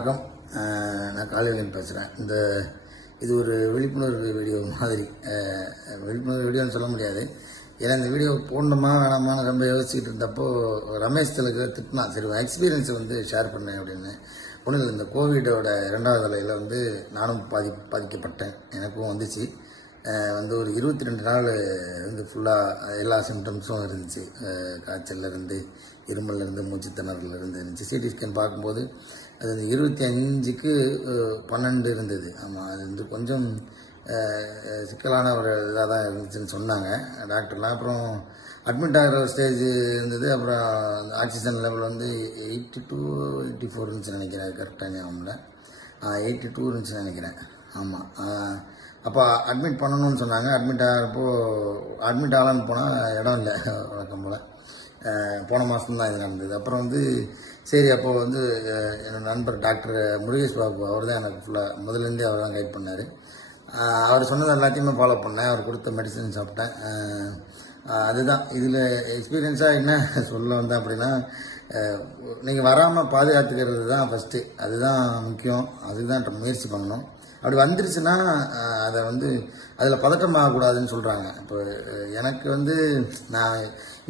வணக்கம். நான் காலையில் பேசுகிறேன் இந்த இது ஒரு விழிப்புணர்வு வீடியோ மாதிரி. விழிப்புணர்வு வீடியோன்னு சொல்ல முடியாது. ஏன்னா இந்த வீடியோ போடணுமா வேணாமான்னு ரொம்ப யோசிச்சுட்டு இருந்தப்போ ரமேஷ் தலைக்கு திட்டினா சரி எக்ஸ்பீரியன்ஸை வந்து ஷேர் பண்ணேன் அப்படின்னு. ஒன்றும் இல்லை இந்த கோவிடோட இரண்டாவது அலையில் வந்து நானும் பாதி பாதிக்கப்பட்டேன். எனக்கும் வந்துச்சு. வந்து ஒரு இருபத்தி ரெண்டு நாள் வந்து ஃபுல்லாக எல்லா சிம்டம்ஸும் இருந்துச்சு. காய்ச்சல்லேருந்து காய்ச்சல்ல இருந்து மூச்சு இருந்துச்சு சிடி ஸ்கேன் பார்க்கும்போது அது வந்து இருபத்தி அஞ்சுக்கு பன்னெண்டு இருந்தது. ஆமாம் அது வந்து கொஞ்சம் சிக்கலான ஒரு இதாக தான் இருந்துச்சுன்னு சொன்னாங்க. டாக்டர்லாம் அப்புறம் அட்மிட் ஆகிற ஒரு ஸ்டேஜ் இருந்தது. அப்புறம் ஆக்சிஜன் லெவல் வந்து எயிட்டி டூ எயிட்டி ஃபோர் இருந்துச்சுன்னு நினைக்கிறேன். கரெக்டாக ஞாபகம்ல எயிட்டி டூ இருந்துச்சுன்னு நினைக்கிறேன். ஆமாம் அப்போ அட்மிட் பண்ணணும்னு சொன்னாங்க. அட்மிட் ஆகிறப்போ அட்மிட் ஆகலான்னு போனால் இடம் இல்லை வழக்கம் போல். போன மாதம் தான் இது நடந்தது. அப்புறம் வந்து சரி அப்போ வந்து என்னோடய என்னோட நண்பர் டாக்டர் முருகேஷ் பாபு அவர் தான் எனக்கு ஃபுல்லாக முதலேருந்தே அவர் தான் கைட் பண்ணார். அவர் சொன்னது எல்லாத்தையுமே ஃபாலோ பண்ணேன். அவர் கொடுத்த மெடிசன் சாப்பிட்டேன். அதுதான். இதில் எக்ஸ்பீரியன்ஸாக என்ன சொல்ல வந்தேன் அப்படின்னா நீங்கள் வராமல் பாதுகாத்துக்கிறது தான் ஃபஸ்ட்டு அதுதான் முக்கியம். அதுதான் முயற்சி பண்ணணும். அப்படி வந்துருச்சுன்னா அதை வந்து அதில் பதட்டம் ஆகக்கூடாதுன்னு சொல்கிறாங்க இப்போ எனக்கு வந்து நான்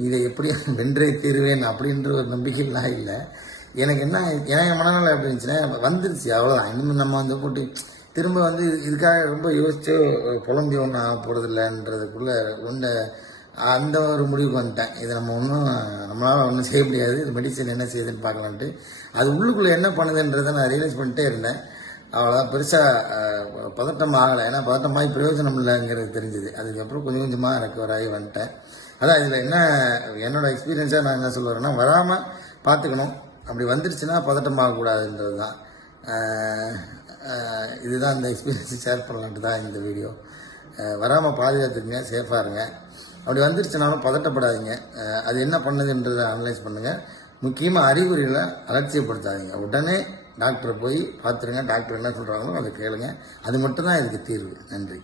இதை எப்படி வென்றே தீருவேன் அப்படின்ற ஒரு நம்பிக்கைலாம் இல்லை. எனக்கு என்ன எனக்கு மனநிலை எப்படி இருந்துச்சுன்னா வந்துருச்சு அவ்வளோதான் இனிமேல் நம்ம வந்து போட்டு திரும்ப வந்து இதுக்காக ரொம்ப யோசிச்சு புலம்பி ஒன்றும் ஆக போகிறதில்லன்றதுக்குள்ளே ஒன்று அந்த ஒரு முடிவுக்கு வந்துட்டேன். இது நம்ம ஒன்றும் நம்மளால் ஒன்றும் செய்ய முடியாது. இது மெடிசன் என்ன செய்யுதுன்னு பார்க்கலான்ட்டு. அது உள்ளுக்குள்ளே என்ன பண்ணுதுன்றதை நான் ரியலைஸ் பண்ணிட்டே இருந்தேன். அவ்வளோதான் பெருசாக பதட்டம் ஆகலை. ஏன்னா பதட்டமாகி பிரயோஜனம் இல்லைங்கிறது தெரிஞ்சுது. அதுக்கப்புறம் கொஞ்சம் கொஞ்சமாக ரெக்கவர் ஆகி வந்துட்டேன். அதான் இதில் என்ன என்னோடய எக்ஸ்பீரியன்ஸாக நான் என்ன சொல்லுவேன்னா வராமல் பார்த்துக்கணும். அப்படி வந்துருச்சுன்னா பதட்டம் ஆகக்கூடாதுன்றது தான் இதுதான் இந்த எக்ஸ்பீரியன்ஸ் ஷேர் பண்ணலான்ட்டு தான் இந்த வீடியோ வராமல் பாதுகாத்துக்குங்க சேஃபாக இருங்க. அப்படி வந்துருச்சுனாலும் பதட்டப்படாதீங்க. அது என்ன பண்ணுதுன்றதை அனலைஸ் பண்ணுங்கள் முக்கியமாக அறிகுறிகளை அலட்சியப்படுத்தாதீங்க. உடனே டாக்டரை போய் பார்த்துருங்க டாக்டர் என்ன சொல்கிறாங்களோ அதை கேளுங்க. அது மட்டும்தான் இதுக்கு தீர்வு. நன்றி.